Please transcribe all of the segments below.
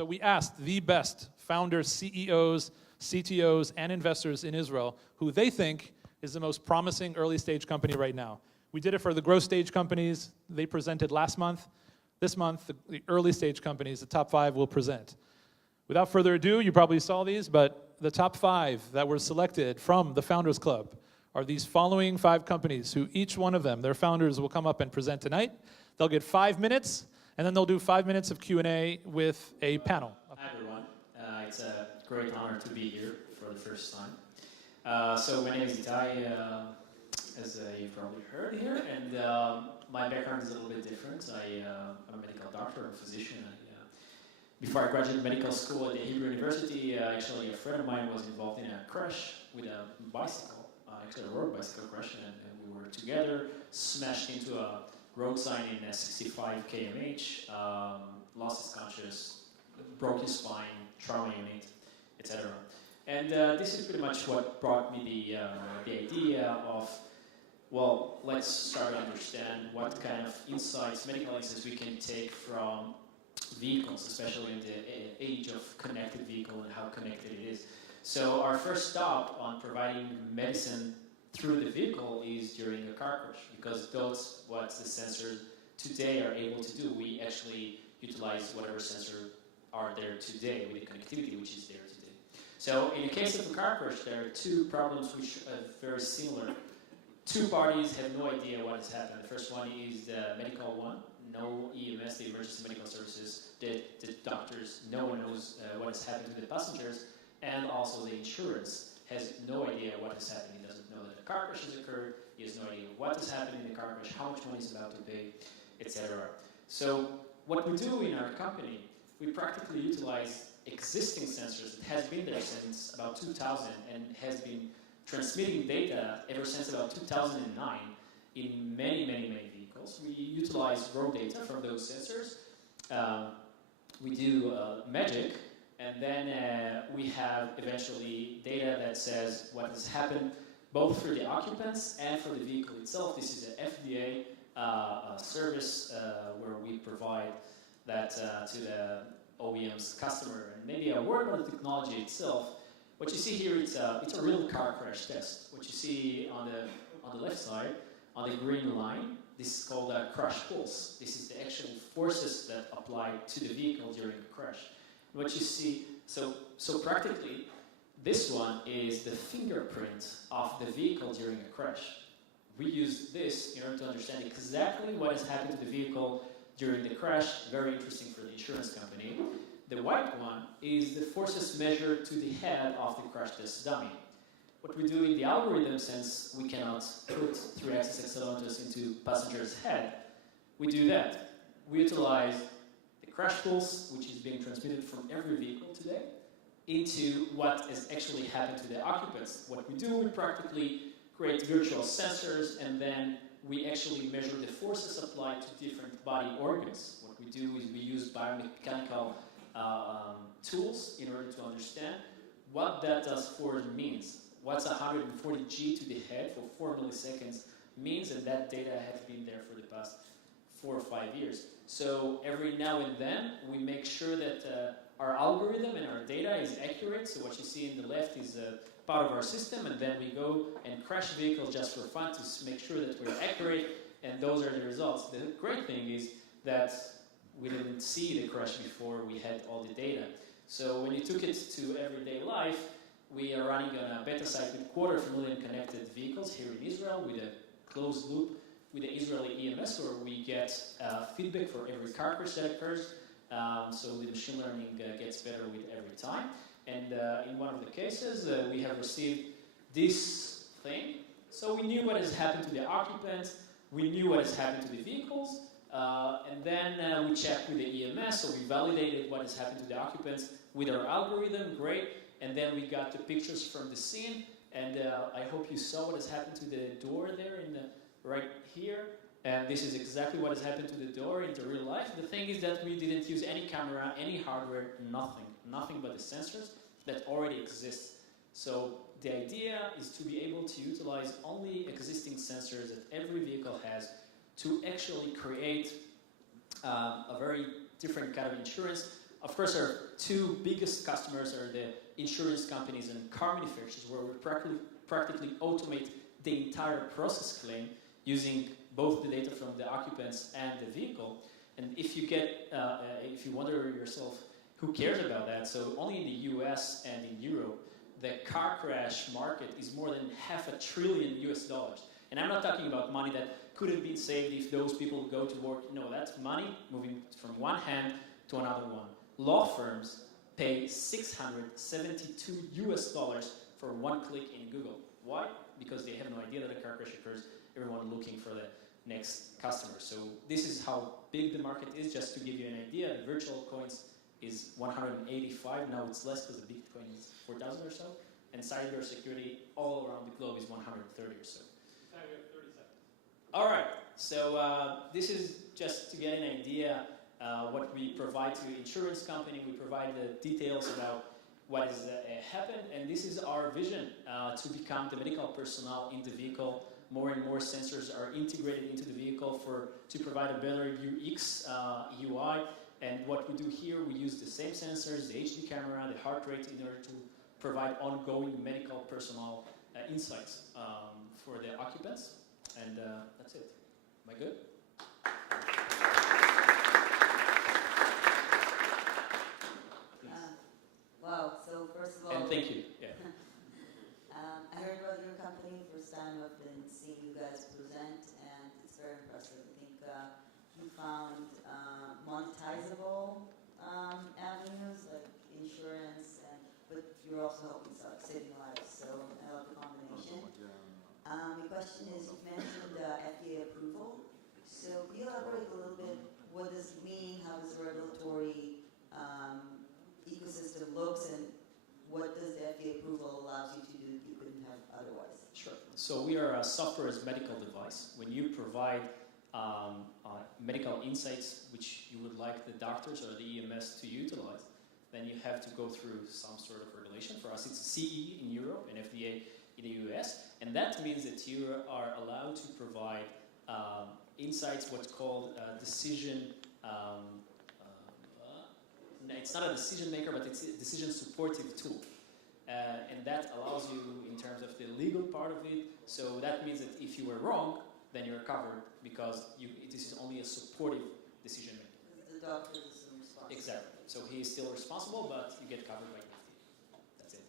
So we asked the best founders, CEOs, CTOs, and investors in Israel who they think is the most promising early stage company right now. We did it for the growth stage companies. They presented last month. This month, the early stage companies, the top 5 will present. Without further ado, you probably saw these, but the top 5 that were selected from the Founders Club are these following 5 companies who each one of them, their founders will come up and present tonight. They'll get 5 minutes, and then they'll do 5 minutes of Q&A with a panel. Hi everyone, it's a great honor to be here for the first time. So my name is Itay, as you've probably heard here, and my background is a little bit different. I'm a medical doctor, a physician. Before I graduated medical school at the Hebrew University, actually a friend of mine was involved in a crash with a bicycle, actually a road bicycle crash, and we were together, smashed into a road sign in 65 km/h, lost his conscious, broke his spine, trauma unit, etc. And this is pretty much what brought me the idea of, well, let's start to understand what kind of insights, medical insights we can take from vehicles, especially in the age of connected vehicle and how connected it is. So our first stop on providing medicine through the vehicle is during a car crash, because that's what the sensors today are able to do. We actually utilize whatever sensors are there today with the connectivity which is there today. So in the case of a car crash, there are 2 problems which are very similar. 2 parties have no idea what has happened. The first one is the medical one. No EMS, the emergency medical services, the doctors, no one knows what has happened to the passengers, and also the insurance has no idea what has happened. He doesn't know that a car crash has occurred, he has no idea what has happened in the car crash, how much money is about to pay, etc. So what we do in our company, we practically utilize existing sensors that has been there since about 2000 and has been transmitting data ever since about 2009 in many vehicles. We utilize raw data from those sensors. We do magic, and then we have eventually data that says what has happened both for the occupants and for the vehicle itself. This is an FDA service where we provide that to the OEM's customer. And maybe a word on the technology itself. What you see here, it's a real car crash test. What you see on the left side, on the green line, this is called a crash pulse. This is the actual forces that apply to the vehicle during a crash. What you see, so practically, this one is the fingerprint of the vehicle during a crash. We use this in order to understand exactly what has happened to the vehicle during the crash. Very interesting for the insurance company. The white one is the forces measured to the head of the crash test dummy. What we do in the algorithm, since we cannot put 3-axis accelerometers into passenger's head, we do that. We utilize the crash pulse, which is being transmitted from every vehicle today, into what has actually happened to the occupants. What we do, we practically create virtual sensors, and then we actually measure the forces applied to different body organs. What we do is we use biomechanical tools in order to understand what that force means. What's 140 G to the head for 4 milliseconds means, and that data has been there for the past 4 or 5 years. So every now and then, we make sure that our algorithm and our data is accurate. So what you see in the left is part of our system, and then we go and crash vehicles just for fun to make sure that we're accurate, and those are the results. The great thing is that we didn't see the crash before we had all the data. So when you took it to everyday life, we are running on a beta site with 250,000 connected vehicles here in Israel with a closed loop with the Israeli EMS, where we get feedback for every car crash that occurs. So the machine learning gets better with every time. And in one of the cases, we have received this thing. So we knew what has happened to the occupants, we knew what has happened to the vehicles, and then we checked with the EMS, so we validated what has happened to the occupants with our algorithm, great. And then we got the pictures from the scene, and I hope you saw what has happened to the door there right here. And this is exactly what has happened to the door in the real life. The thing is that we didn't use any camera, any hardware, nothing but the sensors that already exist. So the idea is to be able to utilize only existing sensors that every vehicle has to actually create a very different kind of insurance of course, our two biggest customers are the insurance companies and car manufacturers, where we practically automate the entire process claim using both the data from the occupants and the vehicle. And if you wonder yourself, who cares about that? So only in the US and in Europe, the car crash market is more than $500 billion US. And I'm not talking about money that could have been saved if those people go to work. No, that's money moving from one hand to another one. Law firms pay $672 US for one click in Google. Why? Because they have no idea that a car crash occurs. Everyone looking for the next customer. So this is how big the market is. Just to give you an idea, the virtual coins is 185. Now it's less because the Bitcoin is 4,000 or so. And cybersecurity all around the globe is 130 or so. We have 30 seconds. All right. So this is just to get an idea what we provide to insurance company. We provide the details about what has happened, and this is our vision to become the medical personnel in the vehicle. More and more sensors are integrated into the vehicle to provide a better UX, UI. And what we do here, we use the same sensors, the HD camera, the heart rate, in order to provide ongoing medical personnel insights for the occupants. And that's it. Am I good? Wow, so first of all... And thank you. Yeah. I heard about your company, first time I've been seeing you guys present, and it's very impressive. I think you found monetizable avenues like insurance, but you're also helping saving lives, so I love the combination. The question is, you mentioned FDA approval, so can you elaborate a little bit, what does it mean, how does the regulatory ecosystem looks, and what does the FDA approval allows you to do that you couldn't have otherwise? Sure. So we are a software as medical device. When you provide medical insights which you would like the doctors or the EMS to utilize, then you have to go through some sort of regulation. For us, it's CE in Europe and FDA in the US, and that means that you are allowed to provide insights, what's called decision. It's not a decision maker, but it's a decision supportive tool. And that allows you in terms of the legal part of it. So that means that if you were wrong, then you're covered because this is only a supportive decision maker. The doctor is responsible. Exactly. So he is still responsible, but you get covered by the FDA. That's it.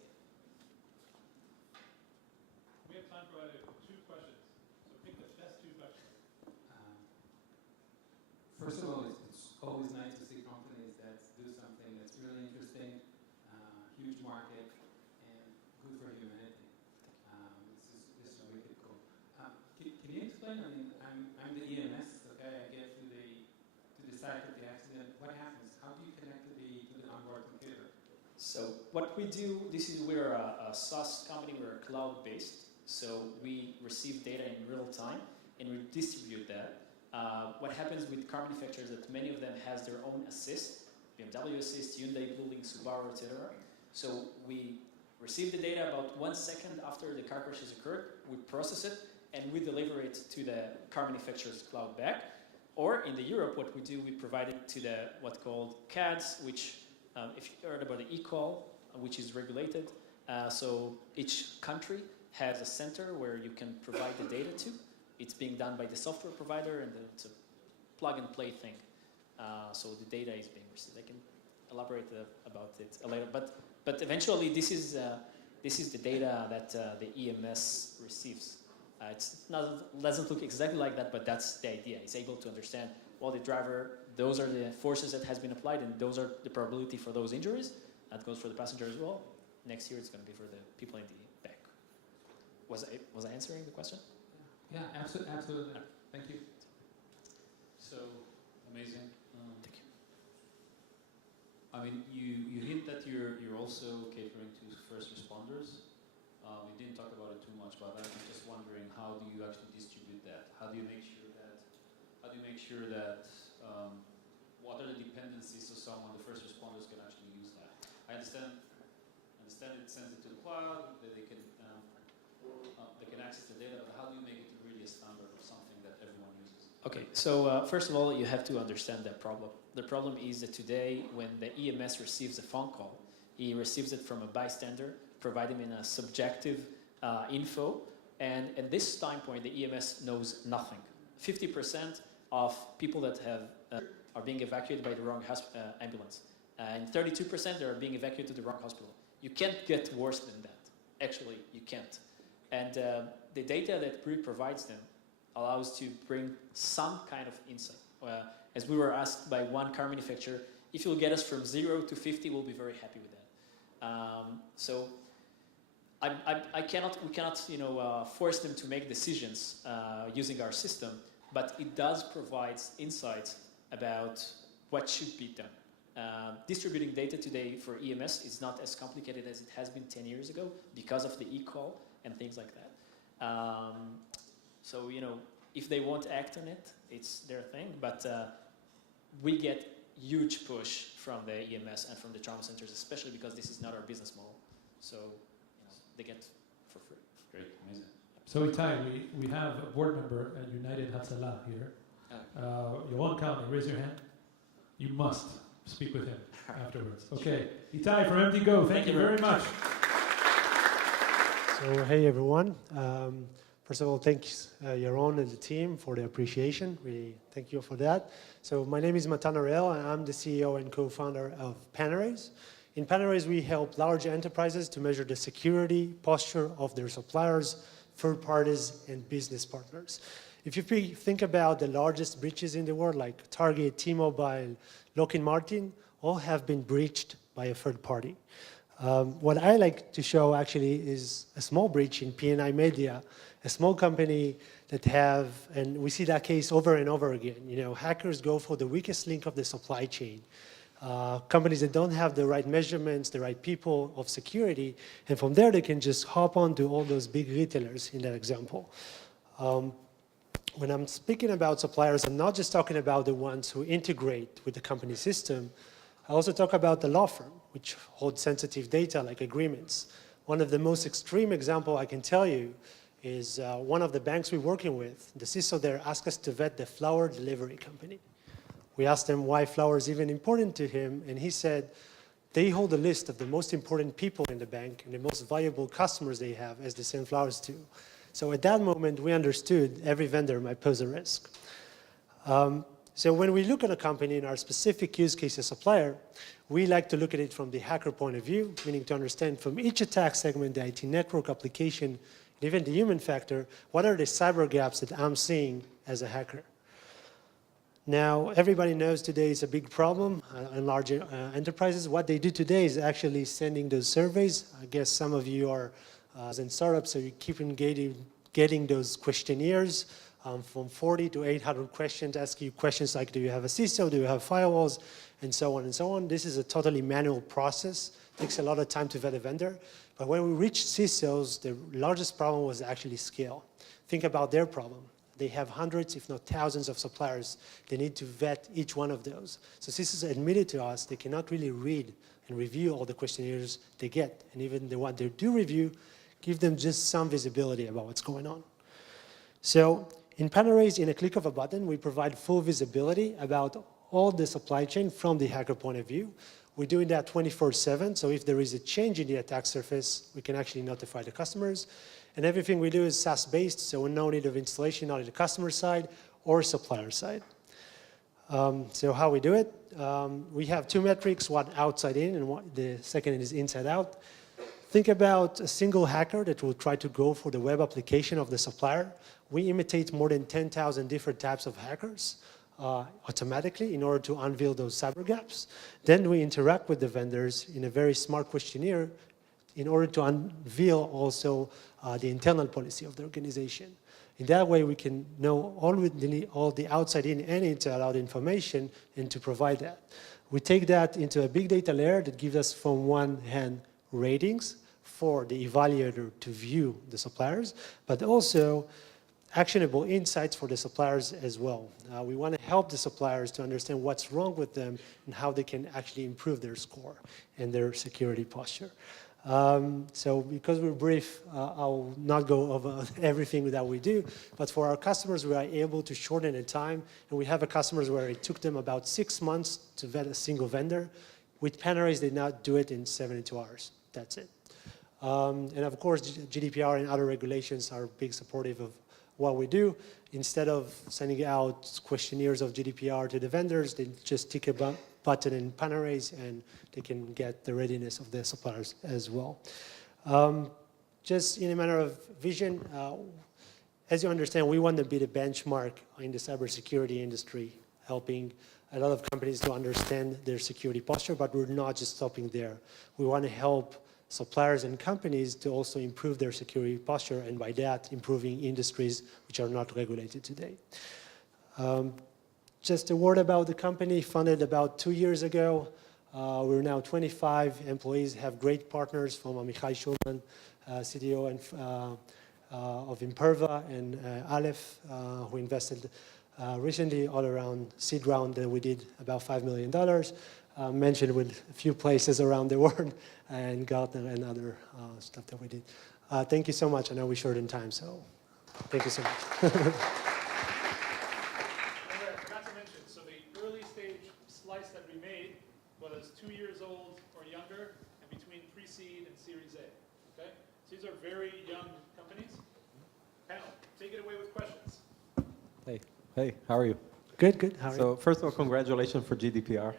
We have time for two questions. So pick the best two questions. First of all, it's always nice to see companies that do something that's really interesting, huge market, and good for humanity. This is really cool. Can you explain? I mean, I'm the EMS. Okay, I get to the site of the accident. What happens? How do you connect to the onboard computer? So what we do, we're a SaaS company. We're cloud-based. So we receive data in real time and we distribute that. What happens with car manufacturers is that many of them has their own assist, BMW assist, Hyundai, Bluelink, Subaru, etc. So we receive the data about 1 second after the car crash has occurred. We process it and we deliver it to the car manufacturer's cloud back. Or in the Europe, what we do, we provide it to the what's called CADs, which if you heard about the eCall, which is regulated. So each country has a center where you can provide the data to. It's being done by the software provider, and it's a plug-and-play thing. So the data is being received. I can elaborate about it later. But eventually, this is the data that the EMS receives. Doesn't look exactly like that, but that's the idea. It's able to understand, well, the driver, those are the forces that has been applied, and those are the probability for those injuries. That goes for the passenger as well. Next year, it's going to be for the people in the back. Was I answering the question? Yeah, absolutely. Thank you. So amazing. Thank you. I mean, you hint that you're also catering to first responders. We didn't talk about it too much, but I'm just wondering, how do you actually distribute that? How do you make sure that what are the dependencies so the first responders can actually use that? I understand it sends it to the cloud, that they can access the data, but how do you make it really a standard or something that everyone uses? Okay, so first of all, you have to understand that problem. The problem is that today, when the EMS receives a phone call, he receives it from a bystander, providing him a subjective info, and at this time point, the EMS knows nothing. 50% of people that are being evacuated by the wrong ambulance, and 32% are being evacuated to the wrong hospital. You can't get worse than that. Actually, you can't. And the data that PRI provides them allows to bring some kind of insight. As we were asked by one car manufacturer, if you'll get us from 0 to 50, we'll be very happy with that. So we cannot force them to make decisions using our system, but it does provide insights about what should be done. Distributing data today for EMS is not as complicated as it has been 10 years ago because of the e-call and things like that. So, if they won't act on it, it's their thing, but we get huge push from the EMS and from the trauma centers, especially because this is not our business model. So, they get for free. Great, amazing. So Itay, we have a board member at United Hatzalah here. Yoron Kalman, raise your hand. You must speak with him afterwards. Okay, Itay from MDGO, thank you very much. So, hey everyone. First of all, thanks Yaron and the team for the appreciation. We thank you for that. So my name is Matan, and I'm the CEO and co-founder of Panorays. In Panorays, we help large enterprises to measure the security posture of their suppliers, third parties, and business partners. If you think about the largest breaches in the world, like Target, T-Mobile, Lockheed Martin, all have been breached by a third party. What I like to show actually is a small breach in P&I Media, a small company that have, and we see that case over and over again. Hackers go for the weakest link of the supply chain. Companies that don't have the right measurements, the right people of security, and from there they can just hop onto all those big retailers in that example. When I'm speaking about suppliers, I'm not just talking about the ones who integrate with the company system. I also talk about the law firm, which holds sensitive data like agreements. One of the most extreme example I can tell you is one of the banks we're working with. The CISO there asked us to vet the flower delivery company. We asked him why flower is even important to him, and he said they hold a list of the most important people in the bank and the most valuable customers they have as they send flowers to. So at that moment, we understood every vendor might pose a risk. So when we look at a company in our specific use case as supplier, we like to look at it from the hacker point of view, meaning to understand from each attack segment, the IT network application, and even the human factor, what are the cyber gaps that I'm seeing as a hacker? Now, everybody knows today is a big problem in large enterprises. What they do today is actually sending those surveys. I guess some of you are in startups, so you keep getting those questionnaires from 40 to 800 questions, ask you questions like, do you have a CISO, do you have firewalls, and so on and so on. This is a totally manual process. It takes a lot of time to vet a vendor. But when we reached CISOs, the largest problem was actually scale. Think about their problem. They have hundreds, if not thousands of suppliers. They need to vet each one of those. So CISOs admitted to us they cannot really read and review all the questionnaires they get. And even the one they do review, give them just some visibility about what's going on. So in Panorays, in a click of a button, we provide full visibility about all the supply chain from the hacker point of view. We're doing that 24/7, so if there is a change in the attack surface, we can actually notify the customers. And everything we do is SaaS-based, so no need of installation on the customer side or supplier side. So how we do it, we have two metrics, one outside in and the second is inside out. Think about a single hacker that will try to go for the web application of the supplier. We imitate more than 10,000 different types of hackers automatically in order to unveil those cyber gaps. Then we interact with the vendors in a very smart questionnaire in order to unveil also the internal policy of the organization. In that way, we can know all the outside in and inside out information and to provide that. We take that into a big data layer that gives us, from one hand, ratings for the evaluator to view the suppliers, but also actionable insights for the suppliers as well. We want to help the suppliers to understand what's wrong with them and how they can actually improve their score and their security posture. So because we're brief, I'll not go over everything that we do, but for our customers, we are able to shorten the time, and we have customers where it took them about 6 months to vet a single vendor. With Panorays, they now do it in 72 hours. That's it. And of course, GDPR and other regulations are big supportive of what we do. Instead of sending out questionnaires of GDPR to the vendors, they just tick a button in Panorays and they can get the readiness of their suppliers as well. Just in a matter of vision, as you understand, we want to be the benchmark in the cybersecurity industry, helping a lot of companies to understand their security posture, but we're not just stopping there. We want to help suppliers and companies to also improve their security posture, and by that, improving industries which are not regulated today. Just a word about the company, founded about 2 years ago. We're now 25 employees, have great partners from Amichai Schulman, CTO and, of Imperva, and Aleph, who invested recently all around seed round that we did about $5 million. Mentioned with a few places around the world, and Gartner and other stuff that we did. Thank you so much. I know we're short in time, so thank you so much. Forgot to mention, so the early stage slice that we made was 2 years old or younger, and between pre-seed and Series A. Okay, so these are very young companies. Panel, take it away with questions. Hey, how are you? Good, good. How are you? So first of all, congratulations for GDPR.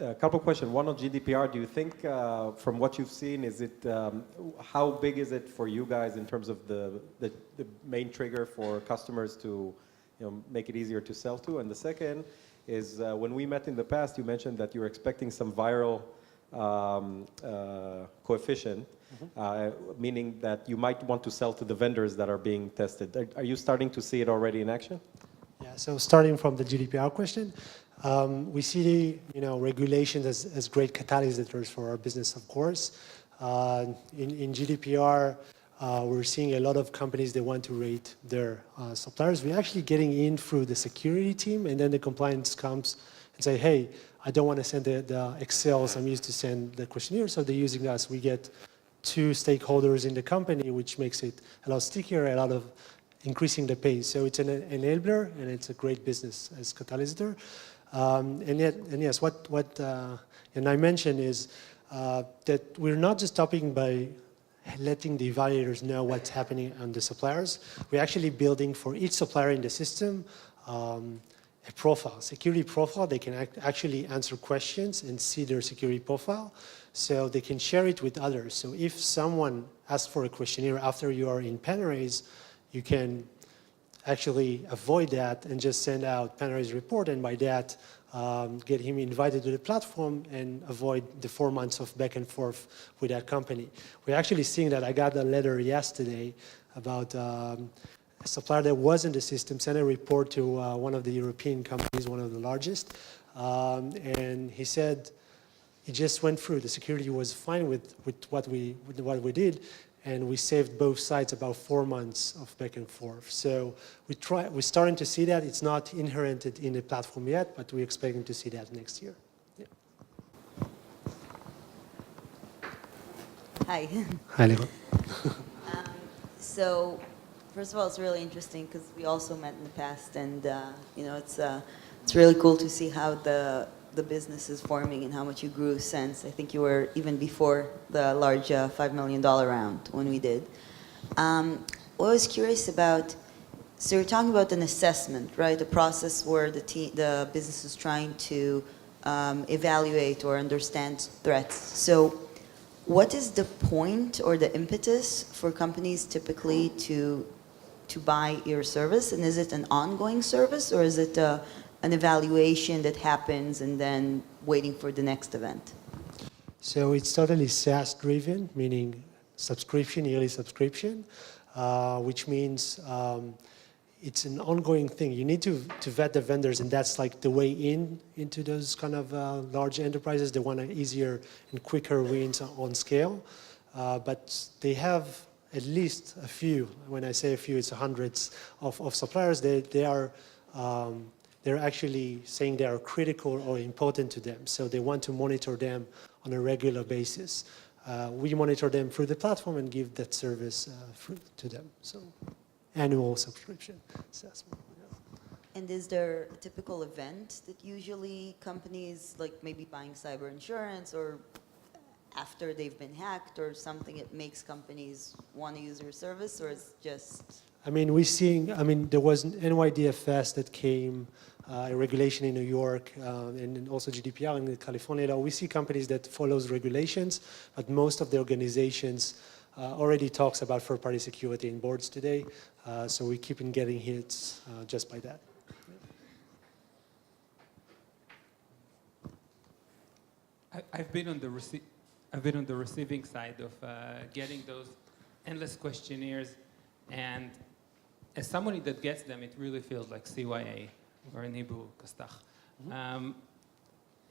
A couple questions. One on GDPR. Do you think, from what you've seen, is it how big is it for you guys in terms of the main trigger for customers to, make it easier to sell to? And the second is when we met in the past, you mentioned that you were expecting some viral coefficient, meaning that you might want to sell to the vendors that are being tested. Are you starting to see it already in action? Yeah, so starting from the GDPR question, we see regulations as great catalysts for our business, of course. In GDPR, we're seeing a lot of companies, they want to rate their suppliers. We're actually getting in through the security team, and then the compliance comes and say, hey, I don't want to send the Excels, I'm used to send the questionnaire, so they're using us. We get 2 stakeholders in the company, which makes it a lot stickier, a lot of increasing the pace. So it's an enabler, and it's a great business as catalyst. And yes, what Yanai mentioned is that we're not just stopping by letting the evaluators know what's happening on the suppliers. We're actually building for each supplier in the system a profile, security profile. They can actually answer questions and see their security profile, so they can share it with others. So if someone asks for a questionnaire after you are in Panorays, you can actually avoid that and just send out Panorays report, and by that get him invited to the platform and avoid the 4 months of back and forth with that company. We're actually seeing that. I got a letter yesterday about a supplier that was in the system, sent a report to one of the European companies, one of the largest, and he said it just went through. The security was fine with what we did, and we saved both sides about 4 months of back and forth. So we're starting to see that. It's not inherent in the platform yet, but we're expecting to see that next year. Yeah. Hi. Hi, Liron. So, first of all, it's really interesting because we also met in the past, and it's really cool to see how the business is forming and how much you grew since. I think you were even before the large $5 million round when we did. What I was curious about, so you're talking about an assessment, right? A process where the business is trying to evaluate or understand threats. So what is the point or the impetus for companies typically to buy your service? And is it an ongoing service, or is it an evaluation that happens and then waiting for the next event? So it's totally SaaS driven, meaning subscription, yearly subscription, which means it's an ongoing thing. You need to vet the vendors, and that's like the way into those kind of large enterprises. They want easier and quicker wins on scale, but they have at least a few. When I say a few, it's hundreds of suppliers. They're actually saying they are critical or important to them. So they want to monitor them on a regular basis. We monitor them through the platform and give that service to them. So annual subscription assessment. And is there a typical event that usually companies, like maybe buying cyber insurance or after they've been hacked or something, it makes companies want to use your service, or it's just... I mean, there was an NYDFS that came, a regulation in New York, and also GDPR in California law. We see companies that follows regulations, but most of the organizations already talks about third-party security in boards today, so we keep on getting hits just by that. I've been on the receiving side of getting those endless questionnaires, and as somebody that gets them, it really feels like CYA, or in Hebrew, kastach.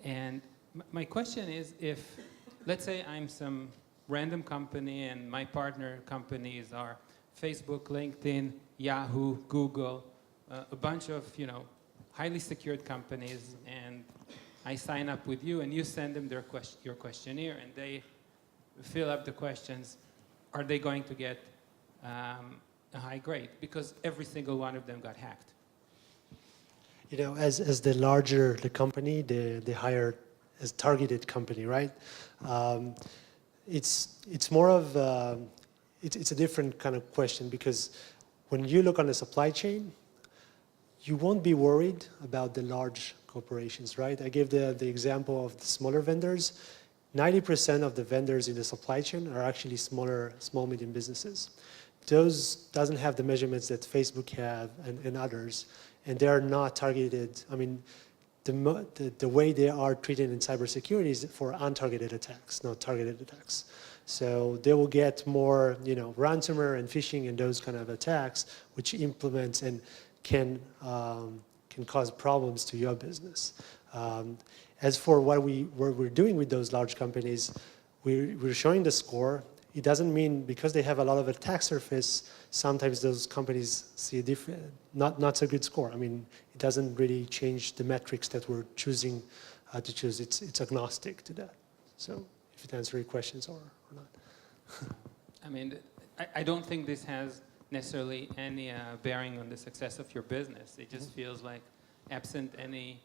And my question is, if, let's say I'm some random company and my partner companies are Facebook, LinkedIn, Yahoo, Google, a bunch of, highly secured companies, and I sign up with you and you send them your questionnaire and they fill up the questions, are they going to get a high grade? Because every single one of them got hacked. As the larger the company, the higher as targeted company, right? It's more of, it's a different kind of question, because when you look on the supply chain, you won't be worried about the large corporations, right? I gave the example of the smaller vendors. 90% of the vendors in the supply chain are actually small, medium businesses. Those doesn't have the measurements that Facebook have and others, and they are not targeted. I mean, the way they are treated in cybersecurity is for untargeted attacks, not targeted attacks. So they will get more, ransomware and phishing and those kind of attacks, which implements and can cause problems to your business. As for what we're doing with those large companies, we're showing the score. It doesn't mean because they have a lot of attack surface, sometimes those companies see a different, not so good score. I mean, it doesn't really change the metrics that we're choosing to choose. It's agnostic to that. So if it answers your questions or not. I mean, I don't think this has necessarily any bearing on the success of your business. It just feels like absent any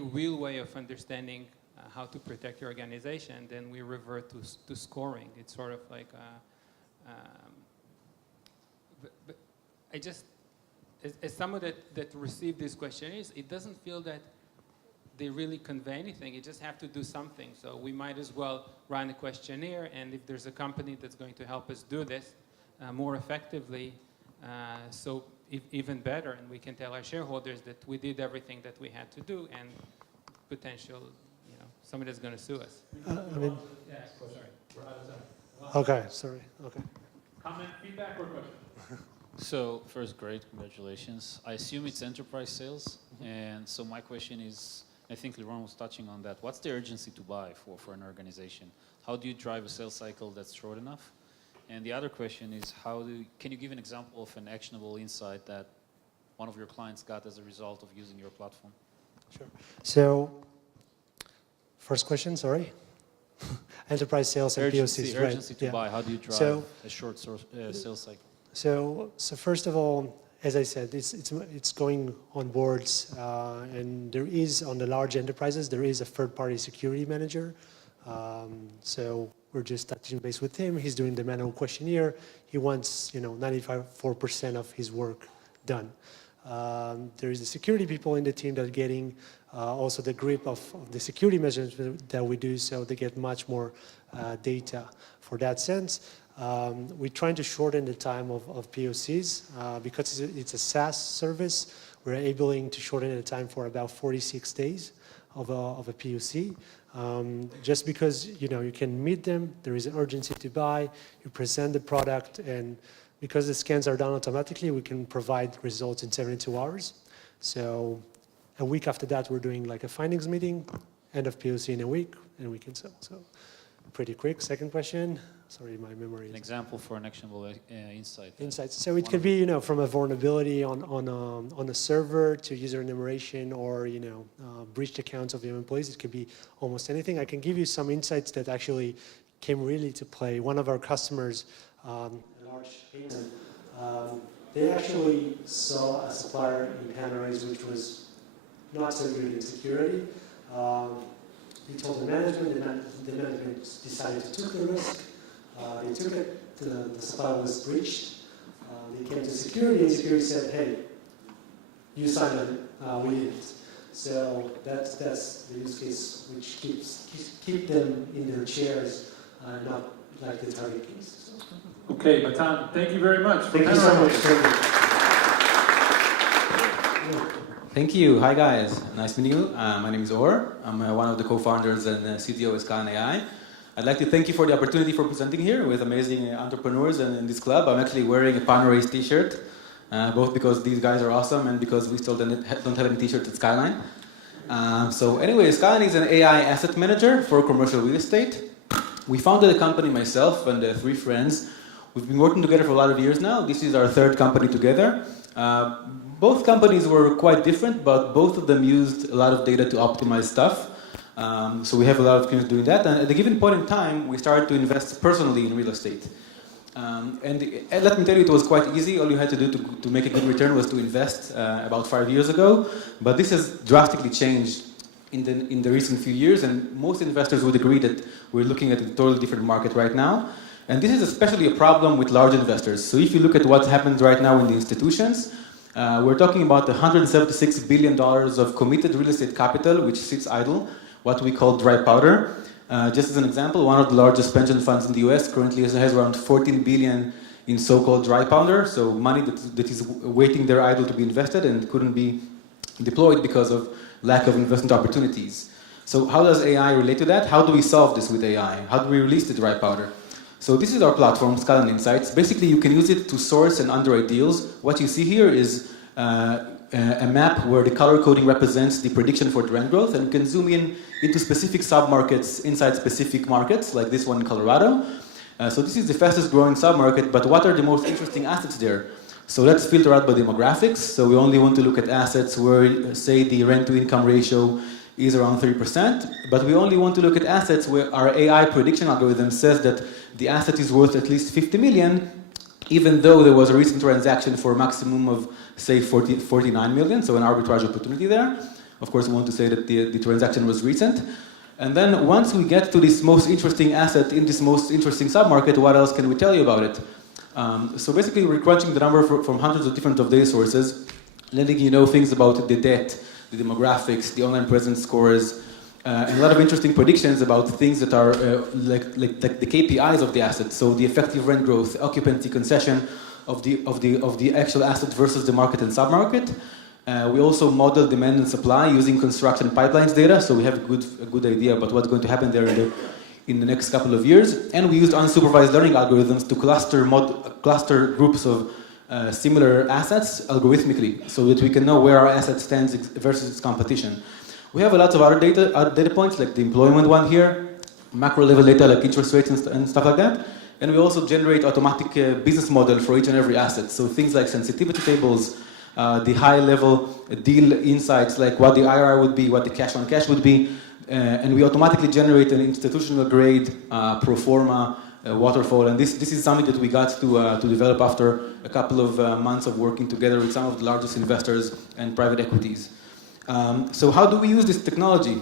real way of understanding how to protect your organization, then we revert to scoring. It's sort of like, but I just, as someone that received these questionnaires, it doesn't feel that they really convey anything. You just have to do something. So we might as well run a questionnaire, and if there's a company that's going to help us do this more effectively, so even better, and we can tell our shareholders that we did everything that we had to do, and potential, somebody that's going to sue us. Okay, sorry. Okay. Comment, feedback, or question? So first, great, congratulations. I assume it's enterprise sales, and so my question is, I think Liron was touching on that. What's the urgency to buy for an organization? How do you drive a sales cycle that's short enough? And the other question is, can you give an example of an actionable insight that one of your clients got as a result of using your platform? Sure. So, first question, sorry. Enterprise sales and POCs, right? Urgency to buy. How do you drive a short sales cycle? So first of all, as I said, it's going on boards, and there is, on the large enterprises, there is a third-party security manager. So we're just touching base with him. He's doing the manual questionnaire. He wants, 95% of his work done. There is the security people in the team that are getting also the grip of the security measures that we do, so they get much more data for that sense. We're trying to shorten the time of POCs because it's a SaaS service. We're able to shorten the time for about 46 days of a POC. Just because you can meet them, there is an urgency to buy. You present the product, and because the scans are done automatically, we can provide results in 72 hours. So a week after that, we're doing like a findings meeting, end of POC in a week, and we can sell. So pretty quick. Second question. sorry, my memory An is. example for an actionable insight. Insights. So it could be, from a vulnerability on a server to user enumeration, or breached accounts of your employees. It could be almost anything. I can give you some insights that actually came really to play. One of our customers, a large payment, they actually saw a supplier in Panorays which was not so good in security. He told the management. The management decided to take the risk. They took it. The supplier was breached. They came to security, and security said, "Hey, you signed on it. We didn't." So that's the use case which keep them in their chairs, not like the target case. So. Okay, Matan, thank you very much. Thank you so much. Thank you. Hi, guys. Nice meeting you. My name is Or. I'm one of the co-founders and CTO of Skyline. I'd like to thank you for the opportunity for presenting here with amazing entrepreneurs and in this club. I'm actually wearing a Panorays t-shirt, both because these guys are awesome and because we still don't have any t-shirts at Skyline. So anyway, Skyline is an AI asset manager for commercial real estate. We founded the company, myself and 3 friends. We've been working together for a lot of years now. This is our 3rd company together. Both companies were quite different, but both of them used a lot of data to optimize stuff. So we have a lot of experience doing that. And at a given point in time, we started to invest personally in real estate. And let me tell you, it was quite easy. All you had to do to make a good return was to invest about 5 years ago. But this has drastically changed in the recent few years. And most investors would agree that we're looking at a totally different market right now. And this is especially a problem with large investors. So if you look at what happens right now in the institutions, we're talking about $176 billion of committed real estate capital, which sits idle, what we call dry powder. Just as an example, one of the largest pension funds in the US currently has around 14 billion in so-called dry powder, so money that is waiting there idle to be invested and couldn't be deployed because of lack of investment opportunities. So how does AI relate to that? How do we solve this with AI? How do we release the dry powder? So this is our platform, Skyline Insights. Basically, you can use it to source and underwrite deals. What you see here is a map where the color coding represents the prediction for the rent growth, and you can zoom in into specific submarkets inside specific markets, like this one in Colorado. So this is the fastest growing submarket, but what are the most interesting assets there? So let's filter out by demographics. So we only want to look at assets where, say, the rent-to-income ratio is around 3%, but we only want to look at assets where our AI prediction algorithm says that the asset is worth at least 50 million, even though there was a recent transaction for a maximum of, say, 49 million, so an arbitrage opportunity there. Of course, we want to say that the transaction was recent. And then once we get to this most interesting asset in this most interesting submarket, what else can we tell you about it? So basically, we're crunching the number from hundreds of different data sources, letting you know things about the debt, the demographics, the online presence scores, and a lot of interesting predictions about things that are like the KPIs of the asset. So the effective rent growth, occupancy concession of the actual asset versus the market and submarket. We also model demand and supply using construction pipelines data, so we have a good idea about what's going to happen there in the next couple of years. And we used unsupervised learning algorithms to cluster groups of similar assets algorithmically, so that we can know where our asset stands versus its competition. We have a lot of other data points, like the employment one here, macro level data like interest rates and stuff like that. And we also generate automatic business model for each and every asset. So things like sensitivity tables, the high level deal insights, like what the IRR would be, what the cash on cash would be. And we automatically generate an institutional grade pro forma waterfall. And this is something that we got to develop after a couple of months of working together with some of the largest investors and private equities. So how do we use this technology?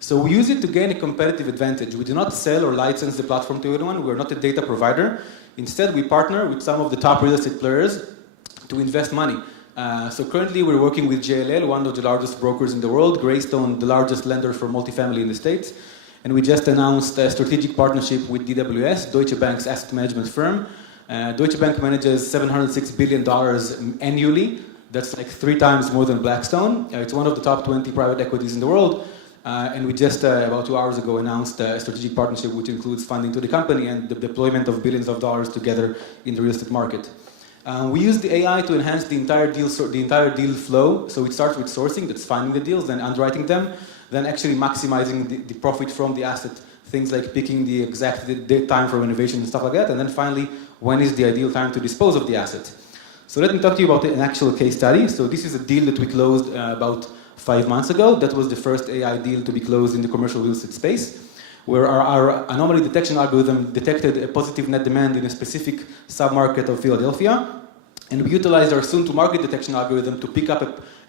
So we use it to gain a competitive advantage. We do not sell or license the platform to anyone. We're not a data provider. Instead, we partner with some of the top real estate players to invest money. So currently, we're working with JLL, one of the largest brokers in the world, Greystone, the largest lender for multifamily in the States. And we just announced a strategic partnership with DWS, Deutsche Bank's asset management firm. Deutsche Bank manages $706 billion annually. That's like 3 times more than Blackstone. It's one of the top 20 private equities in the world. And we just, about 2 hours ago, announced a strategic partnership which includes funding to the company and the deployment of billions of dollars together in the real estate market. We use the AI to enhance the entire deal flow. So it starts with sourcing, that's finding the deals, then underwriting them, then actually maximizing the profit from the asset things like picking the exact time for renovation and stuff like that, and then finally, when is the ideal time to dispose of the asset. So let me talk to you about an actual case study. So this is a deal that we closed about 5 months ago. That was the first AI deal to be closed in the commercial real estate space, where our anomaly detection algorithm detected a positive net demand in a specific submarket of Philadelphia, and we utilized our soon-to-market detection algorithm to pick up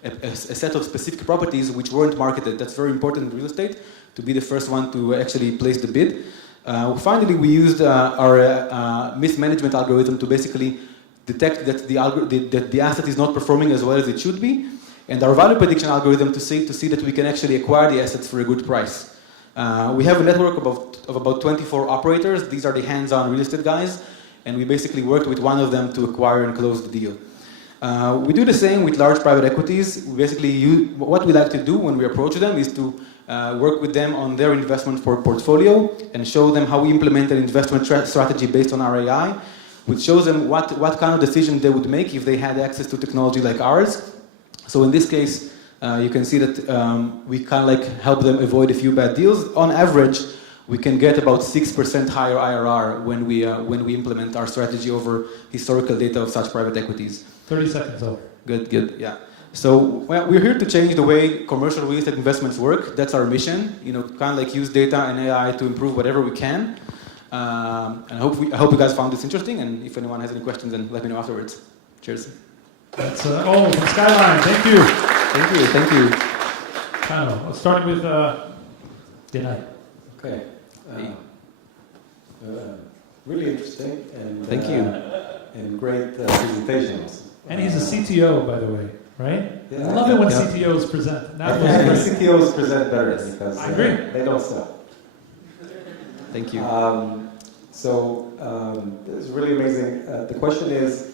a set of specific properties which weren't marketed. That's very important in real estate, to be the first one to actually place the bid. Finally, we used our mismanagement algorithm to basically detect that the asset is not performing as well as it should be, and our value prediction algorithm to see that we can actually acquire the assets for a good price. We have a network of about 24 operators. These are the hands-on real estate guys, and we basically worked with one of them to acquire and close the deal. We do the same with large private equities. We basically what we like to do when we approach them is to work with them on their investment portfolio and show them how we implement an investment strategy based on our AI, which shows them what kind of decision they would make if they had access to technology like ours. So in this case, you can see that we kind of like help them avoid a few bad deals. On average, we can get about 6% higher IRR when we implement our strategy over historical data of such private equities. 30 seconds over. Good, yeah. So we're here to change the way commercial real estate investments work. That's our mission. Kind of like use data and AI to improve whatever we can. And I hope you guys found this interesting. And if anyone has any questions, then let me know afterwards. Cheers. That's all from Skyline. Thank you. Thank you. Panel. Let's start with Yanai. Okay. Really interesting and Thank you. And great presentations. And he's a CTO, by the way, right? Yeah. I love it when CTOs present. I think the CTOs present better because I agree. They don't sell. Thank you. It's really amazing. The question is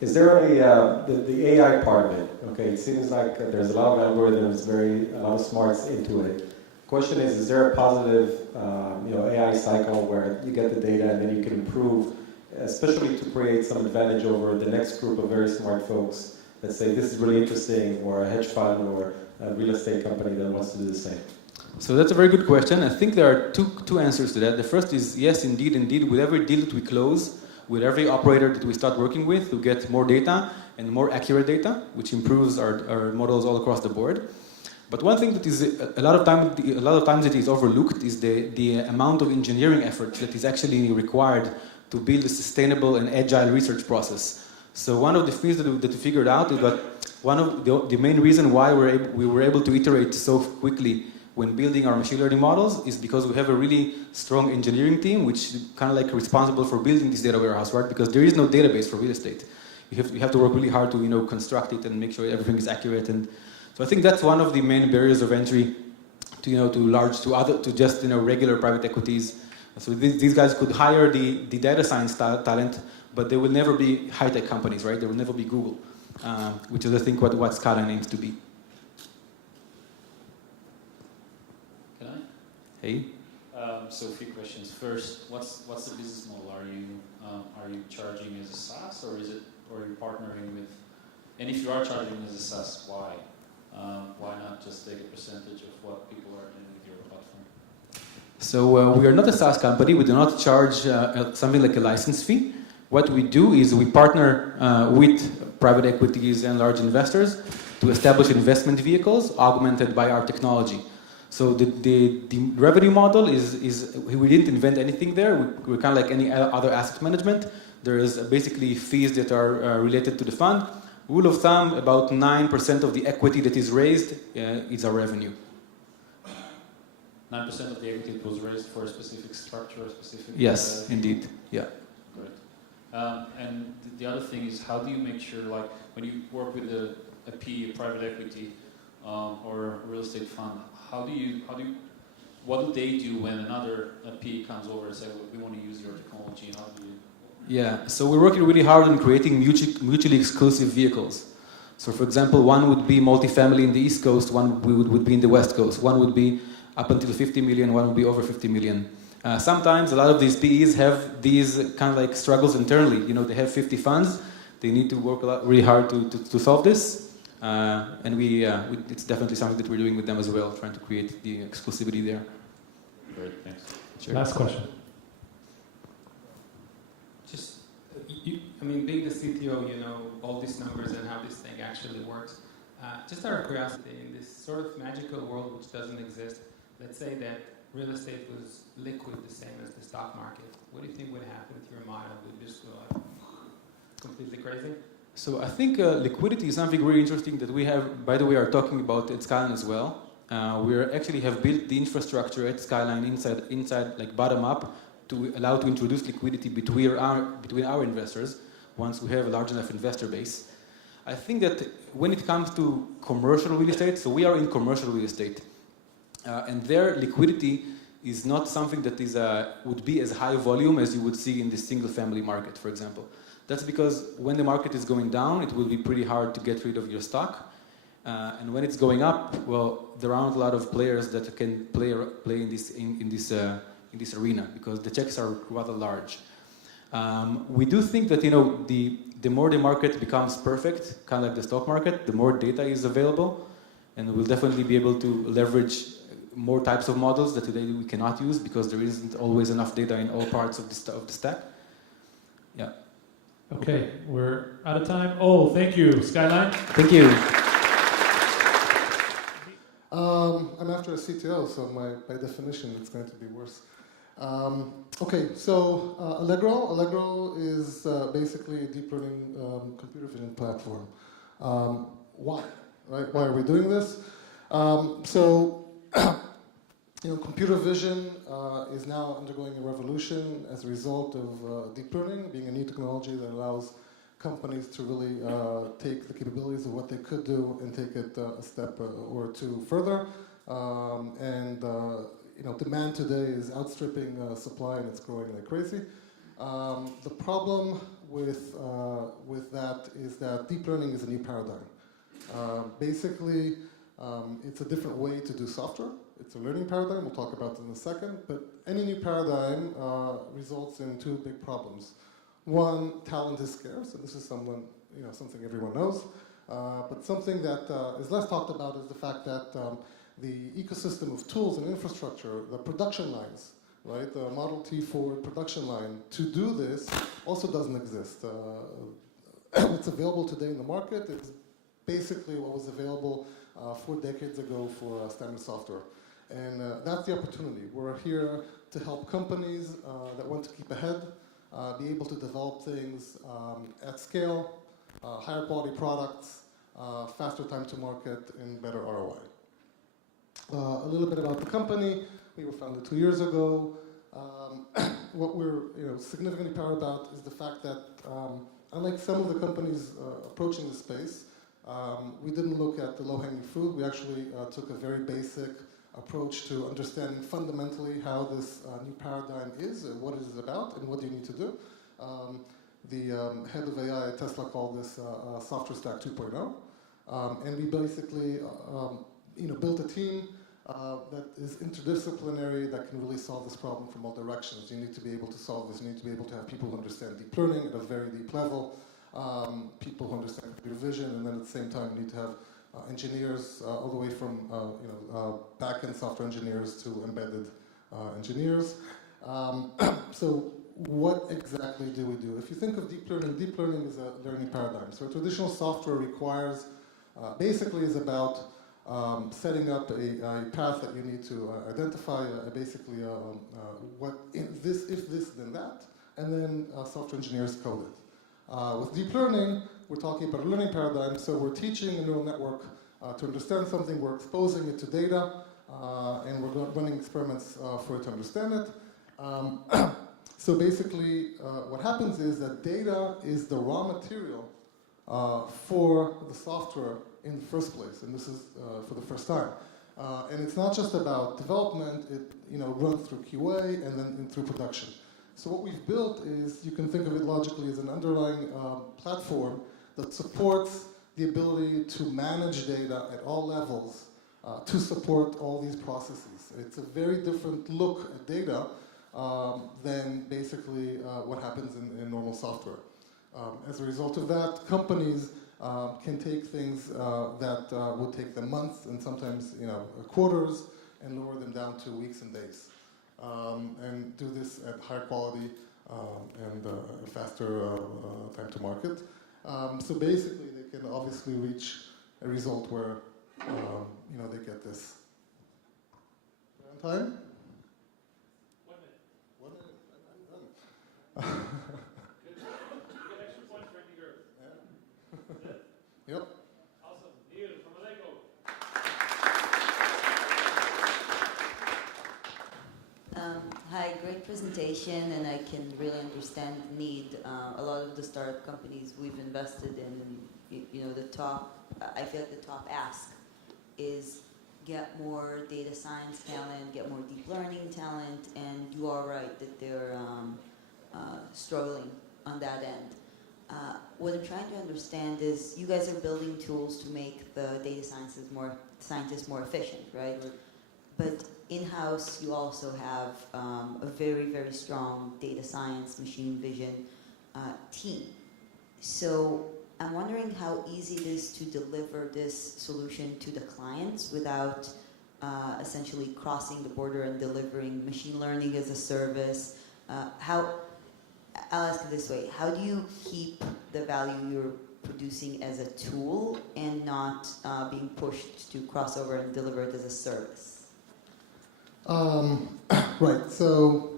there the AI part of it? Okay, it seems like there's a lot of algorithms, a lot of smarts into it. Question is there a positive AI cycle where you get the data and then you can improve, especially to create some advantage over the next group of very smart folks that say this is really interesting, or a hedge fund or a real estate company that wants to do the same? So that's a very good question. I think there are two answers to that. The first is yes, indeed, with every deal that we close, with every operator that we start working with, we get more data and more accurate data, which improves our models all across the board. But one thing that is a lot of times it is overlooked is the amount of engineering effort that is actually required to build a sustainable and agile research process. So one of the things that we figured out is that one of the main reason why we were able to iterate so quickly when building our machine learning models is because we have a really strong engineering team, which is kind of like responsible for building this data warehouse, right? Because there is no database for real estate. You have to work really hard to construct it and make sure everything is accurate. And so I think that's one of the main barriers of entry to just regular private equities. So these guys could hire the data science talent, but they will never be high-tech companies, right? They will never be Google, which is I think what Skyline aims to be. Can I? Hey. So a few questions. First, what's the business model? Are you charging as a SaaS, or are you partnering with? And if you are charging as a SaaS, why? Why not just take a percentage of what people are doing with your platform? So we are not a SaaS company. We do not charge something like a license fee. What we do is we partner with private equities and large investors to establish investment vehicles augmented by our technology. So the revenue model is we didn't invent anything there. We're kind of like any other asset management. There is basically fees that are related to the fund. Rule of thumb, about 9% of the equity that is raised is our revenue. 9% of the equity was raised for a specific structure, a specific... Yes, indeed, yeah. Great. And the other thing is, how do you make sure, like, when you work with a PE, private equity, or a real estate fund, what do they do when another PE comes over and say, well, we want to use your technology? How do you... Yeah, so we're working really hard on creating mutually exclusive vehicles. So for example, one would be multifamily in the East Coast, one would be in the West Coast. One would be up until 50 million, one would be over 50 million. Sometimes a lot of these PEs have these kind of like struggles internally. They have 50 funds. They need to work really hard to solve this. And it's definitely something that we're doing with them as well, trying to create the exclusivity there. Great, thanks. Sure. Last question. Just, being the CTO, you know all these numbers and how this thing actually works. Just out of curiosity, in this sort of magical world which doesn't exist, let's say that real estate was liquid the same as the stock market. What do you think would happen with your model? Would it just go like completely crazy? So I think liquidity is something really interesting that we have, by the way, are talking about at Skyline as well. We actually have built the infrastructure at Skyline inside like bottom up to allow to introduce liquidity between our investors once we have a large enough investor base. I think that when it comes to commercial real estate, so we are in commercial real estate, and their liquidity is not something that is would be as high volume as you would see in the single family market, for example. That's because when the market is going down, it will be pretty hard to get rid of your stock. And when it's going up, well, there aren't a lot of players that can play in this arena because the checks are rather large. We do think that the more the market becomes perfect, kind of like the stock market, the more data is available, and we'll definitely be able to leverage more types of models that today we cannot use because there isn't always enough data in all parts of the stack. Yeah. Okay, we're out of time. Oh, thank you, Skyline. Thank you. I'm after a CTO, so by definition, it's going to be worse. Okay, so Allegro is basically a deep learning computer vision platform. Why? Right? Why are we doing this? Computer vision is now undergoing a revolution as a result of deep learning being a new technology that allows companies to really take the capabilities of what they could do and take it a step or two further. Demand today is outstripping supply, and it's growing like crazy. The problem with that is that deep learning is a new paradigm. Basically, it's a different way to do software. It's a learning paradigm. We'll talk about it in a second. But any new paradigm results in two big problems. One, talent is scarce, and this is something everyone knows. But something that is less talked about is the fact that the ecosystem of tools and infrastructure, the production lines, right, the Model T Ford production line, to do this also doesn't exist. What's available today in the market is basically what was available 4 decades ago for standard software. And that's the opportunity. We're here to help companies that want to keep ahead, be able to develop things at scale, higher quality products, faster time to market, and better ROI. A little bit about the company. We were founded 2 years ago. What we're significantly proud about is the fact that unlike some of the companies approaching the space, we didn't look at the low-hanging fruit. We actually took a very basic approach to understanding fundamentally how this new paradigm is, and what it is about, and what do you need to do. The head of AI at Tesla called this software stack 2.0. And we basically built a team that is interdisciplinary, that can really solve this problem from all directions. You need to be able to solve this. You need to be able to have people who understand deep learning at a very deep level, people who understand computer vision, and then at the same time you need to have engineers all the way from back-end software engineers to embedded engineers. So what exactly do we do? If you think of deep learning is a learning paradigm. So traditional software requires, basically is about setting up a path that you need to identify, basically what if this, then that, and then software engineers code it. With deep learning, we're talking about a learning paradigm, so we're teaching a neural network to understand something, we're exposing it to data, and we're running experiments for it to understand it. So basically, what happens is that data is the raw material for the software in the first place, and this is for the first time. And it's not just about development, it runs through QA and then through production. So what we've built is, you can think of it logically as an underlying platform that supports the ability to manage data at all levels to support all these processes. It's a very different look at data than basically what happens in normal software. As a result of that, companies can take things that would take them months and sometimes quarters and lower them down to weeks and days. and do this at higher quality and faster time to market. So basically, they can obviously reach a result where they get this. Time? 1 minute. 1 minute. I'm done. You get extra points for ending early. Yep. Awesome. Neil from Allegro. Hi, great presentation, and I can really understand the need. A lot of the startup companies we've invested in, I feel like the top ask is get more data science talent, get more deep learning talent, and you are right that they're struggling on that end. What I'm trying to understand is you guys are building tools to make the data scientists more efficient, right? But in-house, you also have a very, very strong data science, machine vision team. So I'm wondering how easy it is to deliver this solution to the clients without essentially crossing the border and delivering machine learning as a service. I'll ask it this way. How do you keep the value you're producing as a tool and not being pushed to cross over and deliver it as a service? Right, so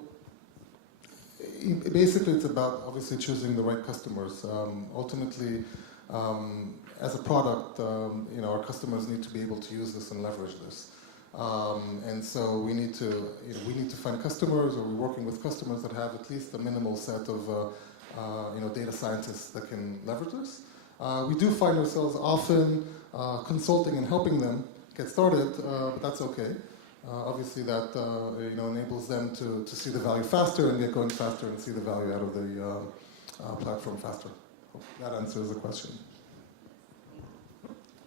basically it's about obviously choosing the right customers. Ultimately, as a product, our customers need to be able to use this and leverage this. And so we need to find customers, or we're working with customers that have at least a minimal set of data scientists that can leverage this. We do find ourselves often consulting and helping them get started, but that's okay. Obviously, that enables them to see the value faster and get going faster and see the value out of the platform faster. Hope that answers the question.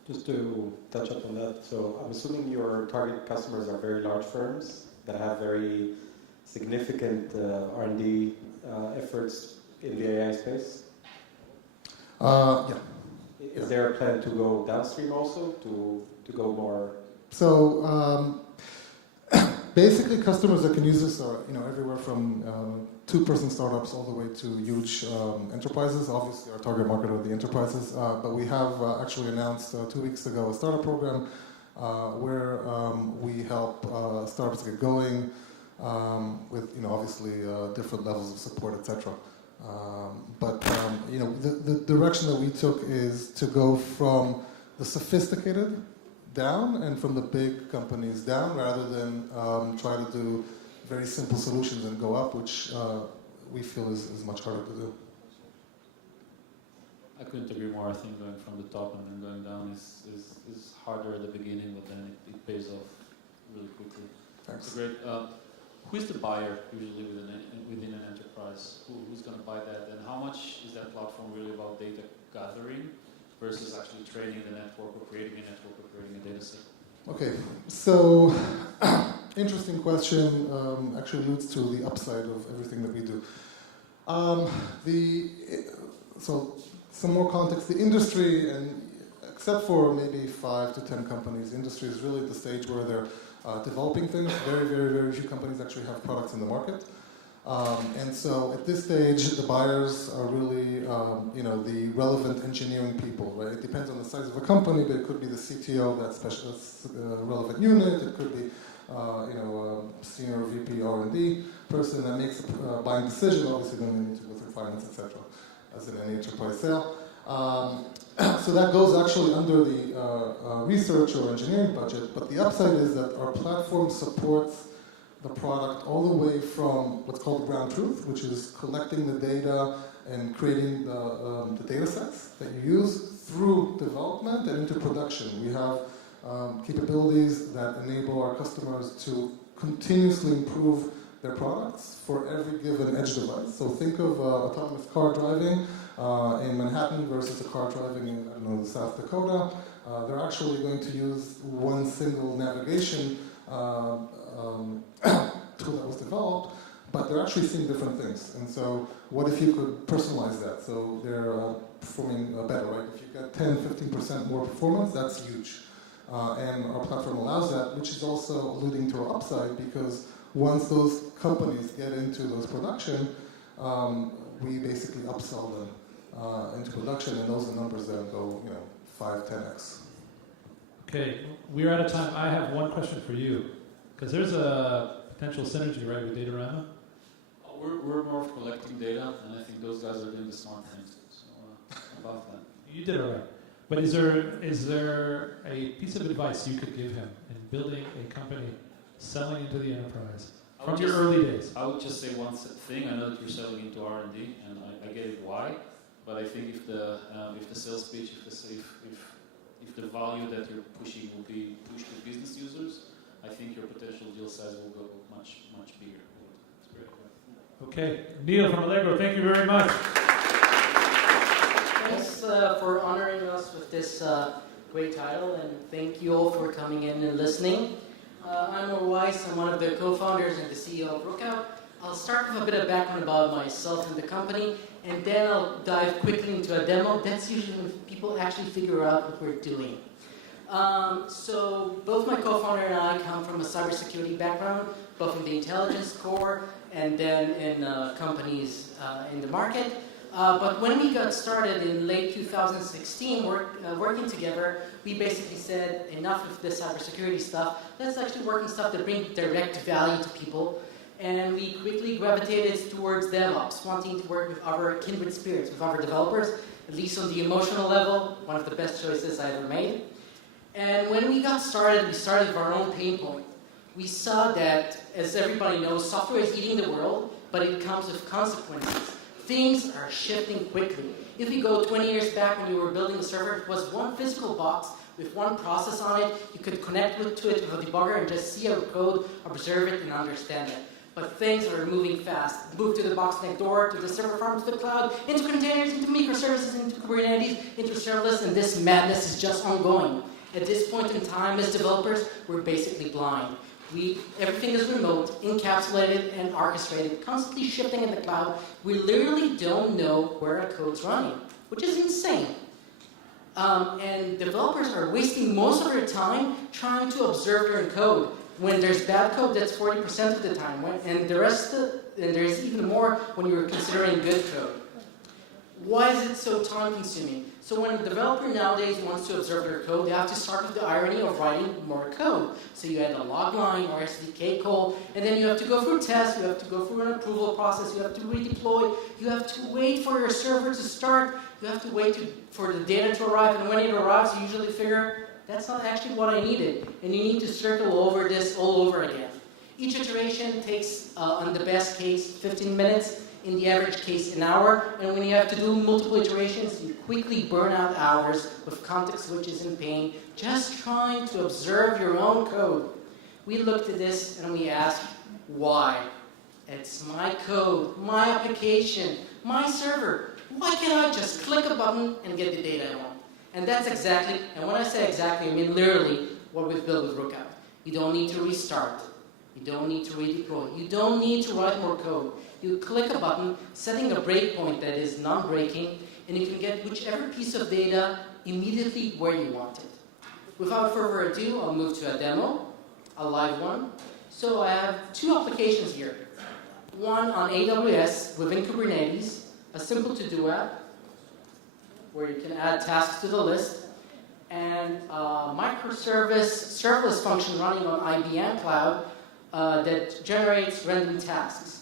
Just to touch up on that, so I'm assuming your target customers are very large firms that have very significant R&D efforts in the AI space? Yeah. Is there a plan to go downstream also, to go more? So basically, customers that can use this are everywhere from two-person startups all the way to huge enterprises. Obviously, our target market are the enterprises, but we have actually announced 2 weeks ago a startup program where we help startups get going with obviously different levels of support, etc. But the direction that we took is to go from the sophisticated down and from the big companies down, rather than try to do very simple solutions and go up, which we feel is much harder to do. I couldn't agree more. I think going from the top and then going down is harder at the beginning, but then it pays off really quickly. Thanks. So great. Who is the buyer usually within an enterprise? Who's going to buy that? And how much is that platform really about data gathering versus actually training the network or creating a network or creating a data set? Okay, so interesting question. Actually alludes to the upside of everything that we do. So some more context. The industry, and except for maybe 5 to 10 companies, the industry is really at the stage where they're developing things. Very, very, very few companies actually have products in the market. And so at this stage, the buyers are really, the relevant engineering people, right? It depends on the size of a company, but it could be the CTO, that's relevant unit. It could be, a senior VP R&D person that makes a buying decision. Obviously, then they need to go through finance, etc., as in any enterprise sale. So that goes actually under the research or engineering budget. But the upside is that our platform supports the product all the way from what's called ground truth, which is collecting the data and creating the data sets that you use through development and into production. We have capabilities that enable our customers to continuously improve their products for every given edge device. So think of autonomous car driving in Manhattan versus a car driving in South Dakota. They're actually going to use one single navigation tool that was developed, but they're actually seeing different things. And so what if you could personalize that so they're performing better, right? If you get 10, 15% more performance, that's huge. And our platform allows that, which is also alluding to our upside, because once those companies get into those production, we basically upsell them into production, and those numbers then go 5, 10x. Okay, we're out of time. I have one question for you, because there's a potential synergy, right, with Datorama? We're more of collecting data, and I think those guys are doing the smart things. So about that. You did it right. But is there a piece of advice you could give him in building a company selling into the enterprise from your early days? I would just say one thing. I know that you're selling into R&D, and I get it why. But I think if the sales pitch, if the value that you're pushing will be pushed to business users, I think your potential deal size will go much bigger. It's great. Okay, Neil from Allegro, thank you very much. Thanks for honoring us with this great title, and thank you all for coming in and listening. I'm Weis. I'm one of the co-founders and the CEO of Rookout. I'll start with a bit of background about myself and the company, and then I'll dive quickly into a demo. That's usually when people actually figure out what we're doing. So both my co-founder and I come from a cybersecurity background, both in the intelligence core and then in companies in the market. But when we got started in late 2016, working together, we basically said, enough of this cybersecurity stuff. Let's actually work on stuff that brings direct value to people. And we quickly gravitated towards DevOps, wanting to work with our kindred spirits, with our developers, at least on the emotional level, one of the best choices I ever made. And when we got started, we started with our own pain point. We saw that, as everybody knows, software is eating the world, but it comes with consequences. Things are shifting quickly. If we go 20 years back when we were building a server, it was one physical box with one process on it. You could connect to it with a debugger and just see our code, observe it, and understand it. But things are moving fast. Move to the box next door, to the server farm, to the cloud, into containers, into microservices, into Kubernetes, into serverless, and this madness is just ongoing. At this point in time, as developers, we're basically blind. Everything is remote, encapsulated, and orchestrated, constantly shifting in the cloud. We literally don't know where our code's running, which is insane. And developers are wasting most of their time trying to observe their code. When there's bad code, that's 40% of the time, and there's even more when you're considering good code. Why is it so time-consuming? So when a developer nowadays wants to observe their code, they have to start with the irony of writing more code. So you add a log line or SDK call, and then you have to go through tests, you have to go through an approval process, you have to redeploy, you have to wait for your server to start, you have to wait for the data to arrive, and when it arrives, you usually figure, that's not actually what I needed. And you need to circle over this all over again. Each iteration takes, on the best case, 15 minutes. In the average case, an hour. And when you have to do multiple iterations, you quickly burn out hours with context switches and pain, just trying to observe your own code. We looked at this and we asked, why? It's my code, my application, my server. Why can't I just click a button and get the data I want? And that's exactly, and when I say exactly, I mean literally what we've built with Rookout. You don't need to restart. You don't need to redeploy. You don't need to write more code. You click a button, setting a breakpoint that is non-breaking, and you can get whichever piece of data immediately where you want it. Without further ado, I'll move to a demo, a live one. So I have two applications here. One on AWS within Kubernetes, a simple to-do app, where you can add tasks to the list, and a microservice serverless function running on IBM Cloud that generates random tasks.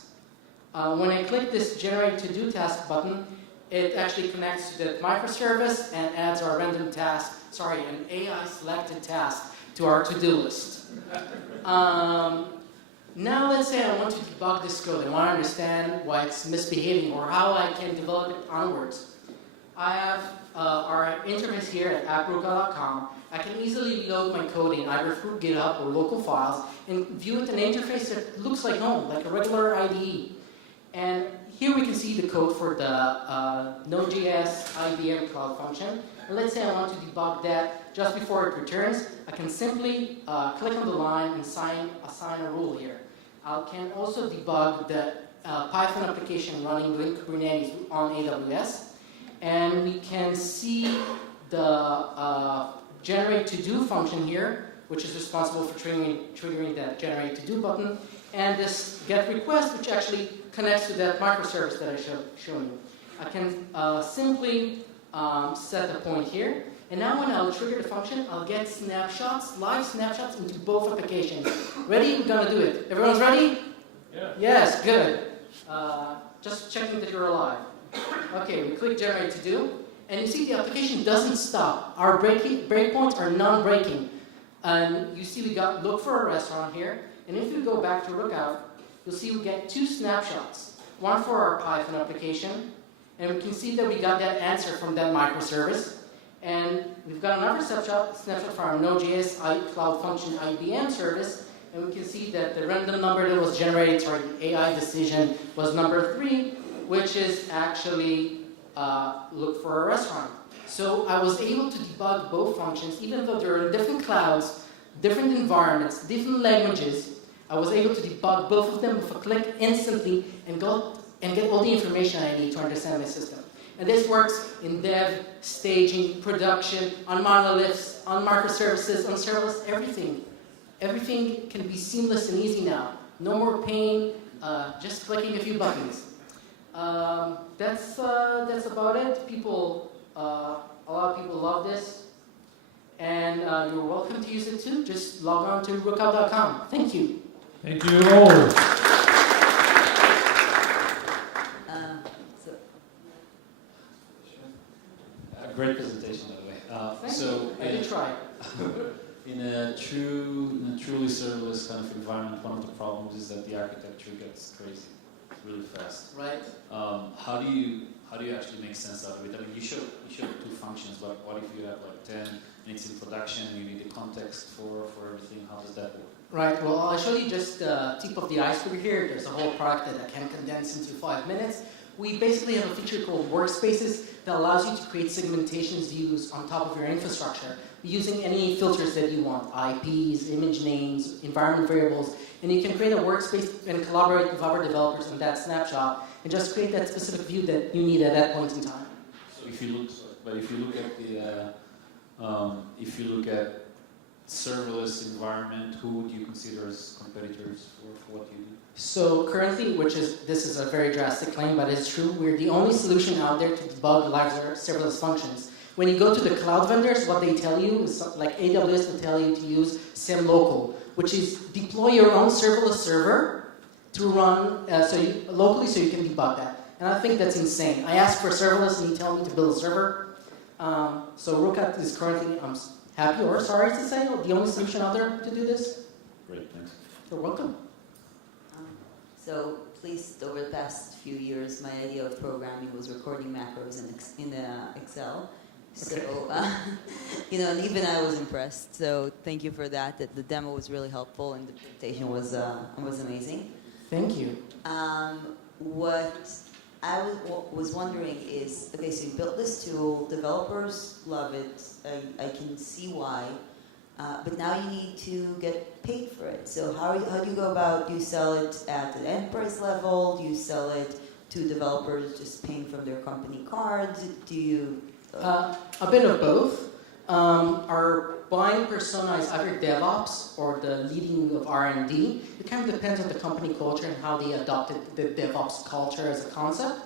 When I click this Generate To-Do Task button, it actually connects to the microservice and adds our random task, an AI-selected task to our to-do list. Now let's say I want to debug this code. I want to understand why it's misbehaving or how I can develop it onwards. I have our interface here at approokout.com. I can easily load my code in either through GitHub or local files and view it in an interface that looks like home, like a regular IDE. And here we can see the code for the Node.js IBM Cloud function. And let's say I want to debug that just before it returns. I can simply click on the line and assign a rule here. I can also debug the Python application running within Kubernetes on AWS. And we can see the Generate To-Do function here, which is responsible for triggering that Generate To-Do button. and this get request, which actually connects to that microservice that I shown you. I can simply set a point here, and now when I'll trigger the function, I'll get snapshots, live snapshots into both applications. Ready? We're gonna do it. Everyone's ready? Yeah. Yes, good. Just checking that you're alive. Okay, we click generate to do, and you see the application doesn't stop. Our breakpoints are non-breaking. And you see we got look for a restaurant here, and if we go back to Rookout, you'll see we get two snapshots. One for our Python application, and we can see that we got that answer from that microservice. And we've got another snapshot for our Node.js Cloud Function IBM service, and we can see that the random number that was generated, sorry, the AI decision was number 3, which is actually look for a restaurant. So I was able to debug both functions, even though they're in different clouds, different environments, different languages. I was able to debug both of them with a click instantly and get all the information I need to understand my system. And this works in dev, staging, production, on monoliths, on microservices, on serverless, everything. Everything can be seamless and easy now. No more pain, just clicking a few buttons. That's about it. A lot of people love this. And you're welcome to use it too. Just log on to Rookout.com. Thank you. Thank you all. Great presentation, by the way. Thank you. I did try. In a truly serverless kind of environment, one of the problems is that the architecture gets crazy really fast. Right. How do you actually make sense out of it? I mean, you showed 2 functions, but what if you have like 10 and it's in production and you need the context for everything? How does that work? Right. Well, I'll show you just the tip of the iceberg here. There's a whole product that I can condense into 5 minutes. We basically have a feature called workspaces that allows you to create segmentations views on top of your infrastructure using any filters that you want, IPs, image names, environment variables, and you can create a workspace and collaborate with other developers on that snapshot and just create that specific view that you need at that point in time. So if you look at serverless environment, who would you consider as competitors for what you do? So currently, this is a very drastic claim, but it's true, we're the only solution out there to debug live serverless functions. When you go to the cloud vendors, what they tell you is, like AWS will tell you to use symlocal, which is deploy your own serverless server to run locally so you can debug that. And I think that's insane. I asked for serverless and he told me to build a server. So Rookout is currently, I'm happy or sorry to say, the only solution out there to do this. Great, thanks. You're welcome. So, at least over the past few years, my idea of programming was recording macros in Excel. So, and even I was impressed. So, thank you for that. The demo was really helpful, and the presentation was amazing. Thank you. What I was wondering is, okay, so you built this tool, developers love it. I can see why. But now you need to get paid for it. So how do you go about, do you sell it at the enterprise level? Do you sell it to developers just paying from their company cards? Do you... A bit of both. Our buying persona is either DevOps or the leading of R&D. It kind of depends on the company culture and how they adopted the DevOps culture as a concept.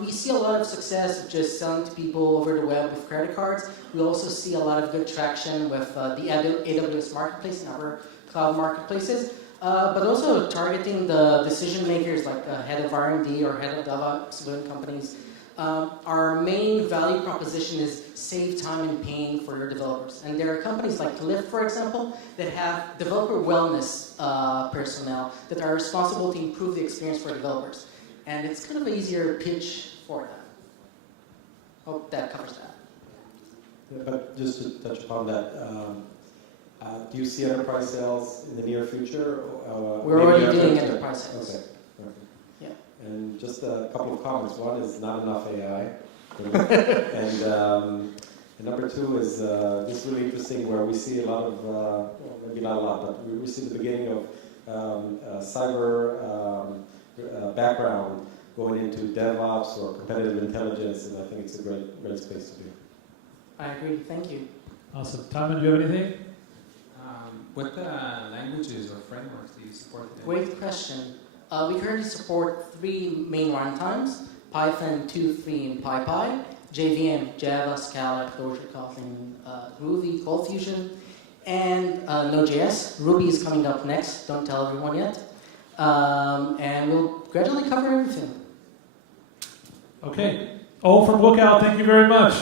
We see a lot of success of just selling to people over the web with credit cards. We also see a lot of good traction with the AWS marketplace and other cloud marketplaces, but also targeting the decision makers like head of R&D or head of DevOps within companies. Our main value proposition is save time and pain for your developers. And there are companies like Lyft, for example, that have developer wellness personnel that are responsible to improve the experience for developers. And it's kind of an easier pitch for them. Hope that covers that. Yeah, but just to touch upon that, do you see enterprise sales in the near future? We're already doing enterprise sales. Okay. Yeah. And just a couple of comments. One is not enough AI. and number 2 is this is really interesting where we see a lot of, well, maybe not a lot, but we see the beginning of cyber background going into DevOps or competitive intelligence, and I think it's a great space to be. I agree. Thank you. Awesome. Talmon, do you have anything? What languages or frameworks do you support today? Great question. We currently support 3 main runtimes: Python 2.3 and PyPy, JVM, Java, Scala, Clojure, Kotlin, Groovy, ColdFusion, and Node.js. Ruby is coming up next. Don't tell everyone yet. And we'll gradually cover everything. Okay. All from Rookout, thank you very much.